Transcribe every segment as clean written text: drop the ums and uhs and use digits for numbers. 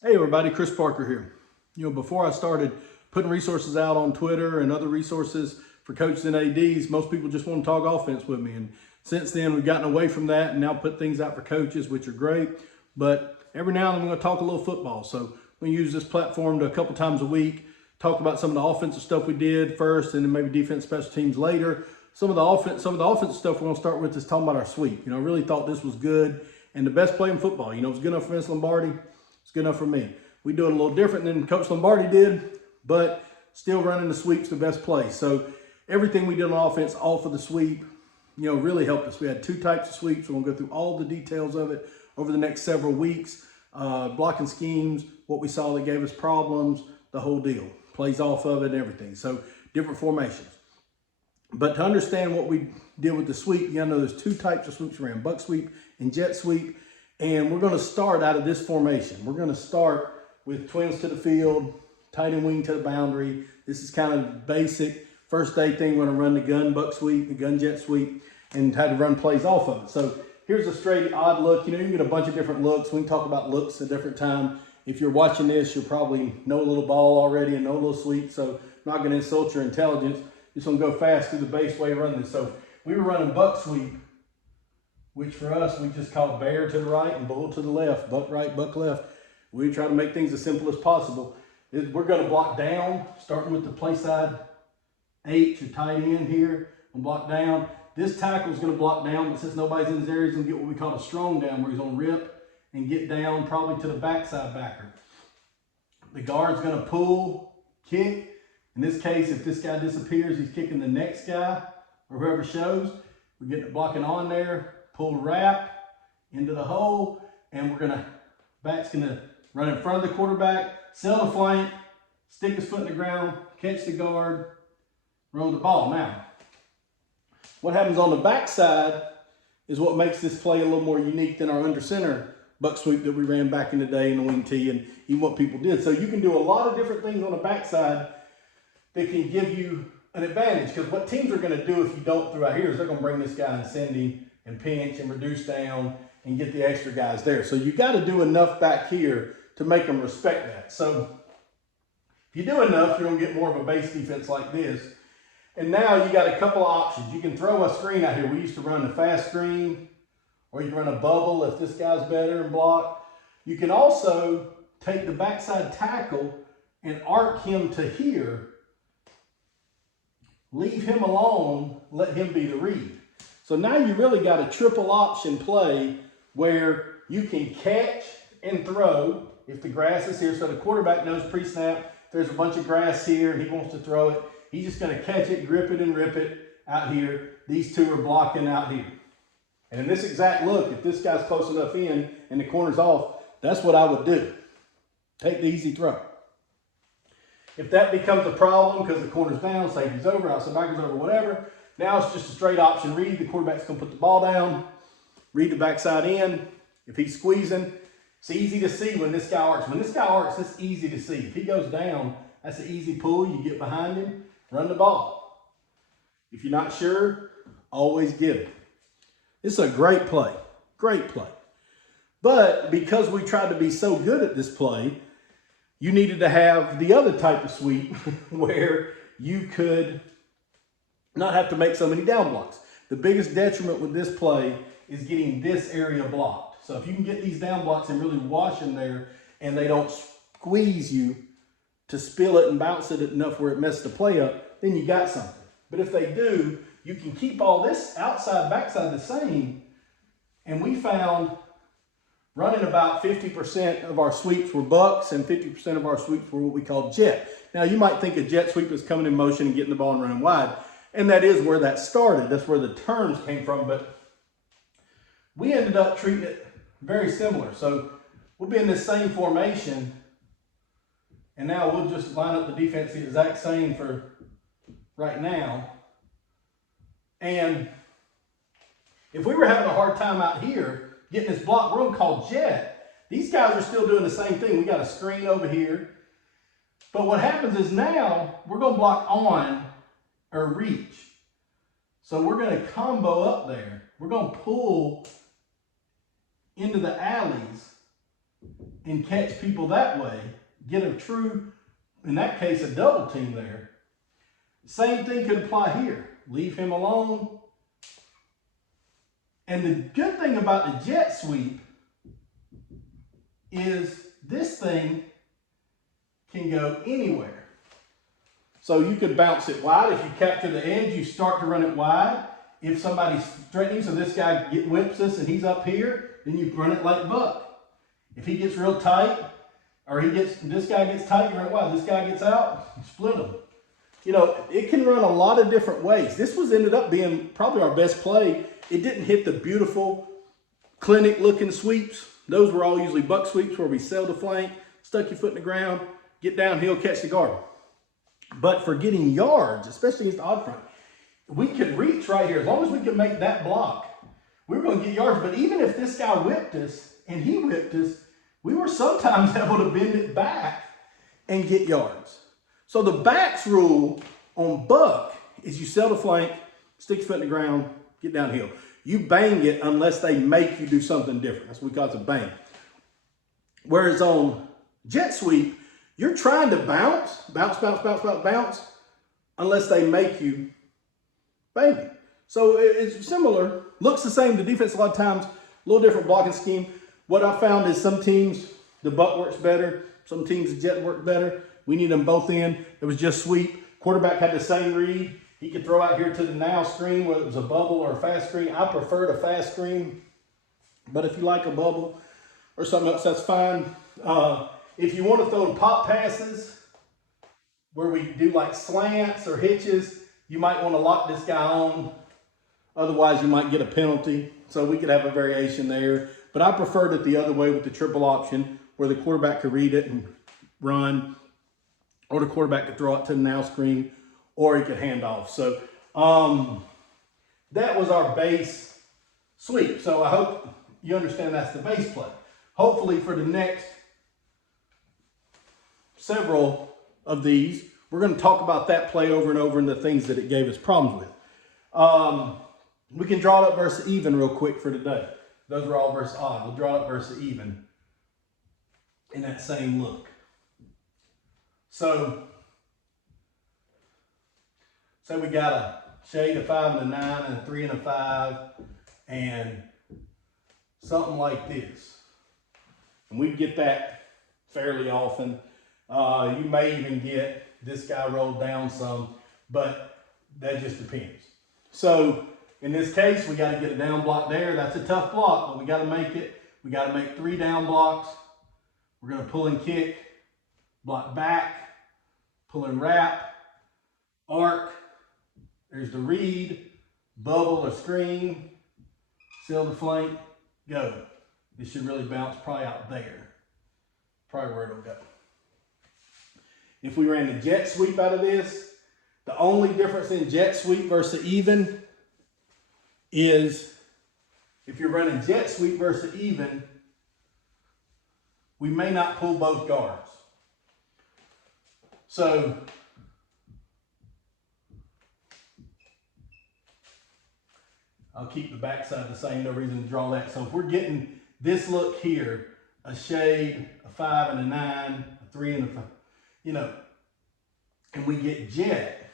Hey everybody, Chris Parker here. Before I started putting resources out on Twitter and other resources for coaches and ADs, most people just want to talk offense with me. And since then, we've gotten away from that and now put things out for coaches, which are great. But every now and then, I'm going to talk a little football. So I'm going to use this platform to a couple times a week, talk about some of the offensive stuff we did first, and then maybe defense, special teams later. Some of the offensive stuff we're going to start with is talking about our sweep. I really thought this was good and the best play in football. It's good enough for Vince Lombardi. It's good enough for me. We do it a little different than Coach Lombardi did, but still running the sweep's the best play. So everything we did on offense, all for the sweep, really helped us. We had two types of sweeps. We're going to go through all the details of it over the next several weeks. Blocking schemes, what we saw that gave us problems, the whole deal. Plays off of it and everything. So different formations. But to understand what we did with the sweep, you gotta know there's two types of sweeps we ran, buck sweep and jet sweep. And we're going to start out of this formation. We're going to start with twins to the field, tight end wing to the boundary. This is kind of basic first day thing. We're going to run the gun buck sweep, the gun jet sweep, and how to run plays off of it. So here's a straight odd look. You can get a bunch of different looks. We can talk about looks at a different time. If you're watching this, you'll probably know a little ball already and know a little sweep. So I'm not going to insult your intelligence. Just going to go fast through the base way of running this. So we were running buck sweep, which for us, we just call bear to the right and bull to the left, buck right, buck left. We try to make things as simple as possible. We're going to block down, starting with the play side H, your tight end here, and block down. This tackle is going to block down, but since nobody's in his area, he's going to get what we call a strong down, where he's going to rip and get down probably to the backside backer. The guard's going to pull, kick. In this case, if this guy disappears, he's kicking the next guy or whoever shows. We get the blocking on there. Pull wrap into the hole, and back's gonna run in front of the quarterback, sell the flank, stick his foot in the ground, catch the guard, run the ball. Now, what happens on the backside is what makes this play a little more unique than our under center buck sweep that we ran back in the day in the wing tee and even what people did. So you can do a lot of different things on the backside that can give you an advantage, because what teams are gonna do if you don't throw out here is they're gonna bring this guy and send him and pinch and reduce down and get the extra guys there. So you got to do enough back here to make them respect that. So if you do enough, you're going to get more of a base defense like this. And now you got a couple of options. You can throw a screen out here. We used to run a fast screen, or you can run a bubble if this guy's better and block. You can also take the backside tackle and arc him to here, leave him alone, let him be the read. So now you really got a triple option play where you can catch and throw if the grass is here. So the quarterback knows pre-snap, there's a bunch of grass here and he wants to throw it. He's just going to catch it, grip it, and rip it out here. These two are blocking out here. And in this exact look, if this guy's close enough in and the corner's off, that's what I would do. Take the easy throw. If that becomes a problem because the corner's down, safety's over, outside backer's over, whatever, now it's just a straight option read. The quarterback's going to put the ball down, read the backside in. If he's squeezing, it's easy to see when this guy arcs. When this guy arcs, it's easy to see. If he goes down, that's an easy pull. You get behind him, run the ball. If you're not sure, always give it. It's a great play. Great play. But because we tried to be so good at this play, you needed to have the other type of sweep where you could not have to make so many down blocks. The biggest detriment with this play is getting this area blocked. So if you can get these down blocks and really wash them there and they don't squeeze you to spill it and bounce it enough where it messes the play up, then you got something. But if they do, you can keep all this outside, backside the same. And we found running about 50% of our sweeps were bucks and 50% of our sweeps were what we call jet. Now you might think a jet sweep is coming in motion and getting the ball and running wide. And that is where that started. That's where the terms came from. But we ended up treating it very similar. So we'll be in this same formation. And now we'll just line up the defense the exact same for right now. And if we were having a hard time out here getting this block, we're going to call jet. These guys are still doing the same thing. We got a screen over here. But what happens is now we're going to block on or reach. So we're going to combo up there. We're going to pull into the alleys and catch people that way, get a true, in that case, a double team there. Same thing could apply here. Leave him alone. And the good thing about the jet sweep is this thing can go anywhere. So you could bounce it wide. If you capture the edge, you start to run it wide. If somebody's threatening, so this guy whips us and he's up here, then you run it like buck. If he gets real tight, or this guy gets tight, you run it wide. This guy gets out, you split him. You know, it can run a lot of different ways. This ended up being probably our best play. It didn't hit the beautiful clinic looking sweeps. Those were all usually buck sweeps where we sail the flank, stuck your foot in the ground, get downhill, catch the guard. But for getting yards, especially against the odd front, we could reach right here. As long as we could make that block, we were going to get yards. But even if this guy whipped us and he whipped us, we were sometimes able to bend it back and get yards. So the backs rule on buck is you sail the flank, stick your foot in the ground, get downhill. You bang it unless they make you do something different. That's what we call it, a bang. Whereas on jet sweep, you're trying to bounce, unless they make you bang it. So it's similar, looks the same. The defense a lot of times, a little different blocking scheme. What I found is some teams, the buck works better. Some teams, the jet work better. We need them both in. It was just sweep. Quarterback had the same read. He could throw out here to the now screen, whether it was a bubble or a fast screen. I preferred a fast screen, but if you like a bubble or something else, that's fine. If you want to throw pop passes, where we do like slants or hitches, you might want to lock this guy on. Otherwise, you might get a penalty. So we could have a variation there. But I preferred it the other way with the triple option, where the quarterback could read it and run, or the quarterback could throw it to the now screen, or he could hand off. So that was our base sweep. So I hope you understand that's the base play. Hopefully for the next several of these, we're going to talk about that play over and over and the things that it gave us problems with. We can draw it up versus even real quick for today. Those are all versus odd. We'll draw it up versus even in that same look. So, say we got a shade, a 5 and a 9, and a 3 and a 5, and something like this. And we get that fairly often. You may even get this guy rolled down some, but that just depends. So in this case, we got to get a down block there. That's a tough block, but we got to make it. We got to make 3 down blocks. We're going to pull and kick, block back, pull and wrap, arc. There's the read, bubble or screen, seal the flank, go. This should really bounce probably out there. Probably where it'll go. If we ran the jet sweep out of this, the only difference in jet sweep versus even is if you're running jet sweep versus even, we may not pull both guards. So I'll keep the backside the same, no reason to draw that. So if we're getting this look here, a shade, a 5 and a 9, a 3 and a 5, you know, and we get jet,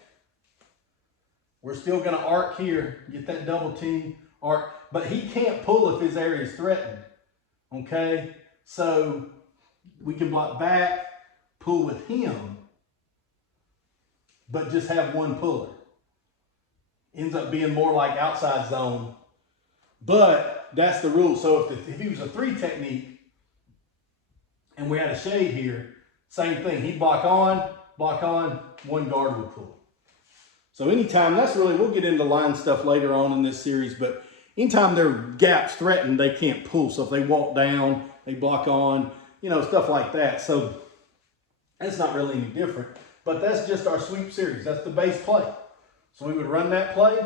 we're still going to arc here, get that double team arc, but he can't pull if his area is threatened, okay? So we can block back, pull with him, but just have one puller. Ends up being more like outside zone, but that's the rule. So if he was a 3 technique and we had a shade here, same thing. He'd block on, one guard would pull. So anytime, that's really, we'll get into line stuff later on in this series, but anytime their gaps threatened, they can't pull. So if they walk down, they block on, you know, stuff like that. So that's not really any different, but that's just our sweep series. That's the base play. So we would run that play,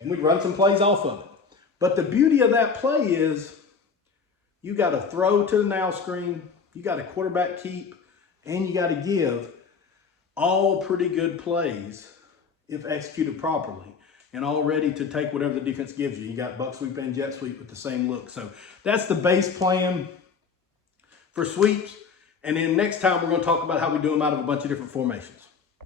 and we'd run some plays off of it. But the beauty of that play is you got to throw to the now screen, you got a quarterback keep, and you got to give. All pretty good plays if executed properly, and all ready to take whatever the defense gives you. You got buck sweep and jet sweep with the same look. So that's the base plan. for sweeps. And then next time we're going to talk about how we do them out of a bunch of different formations.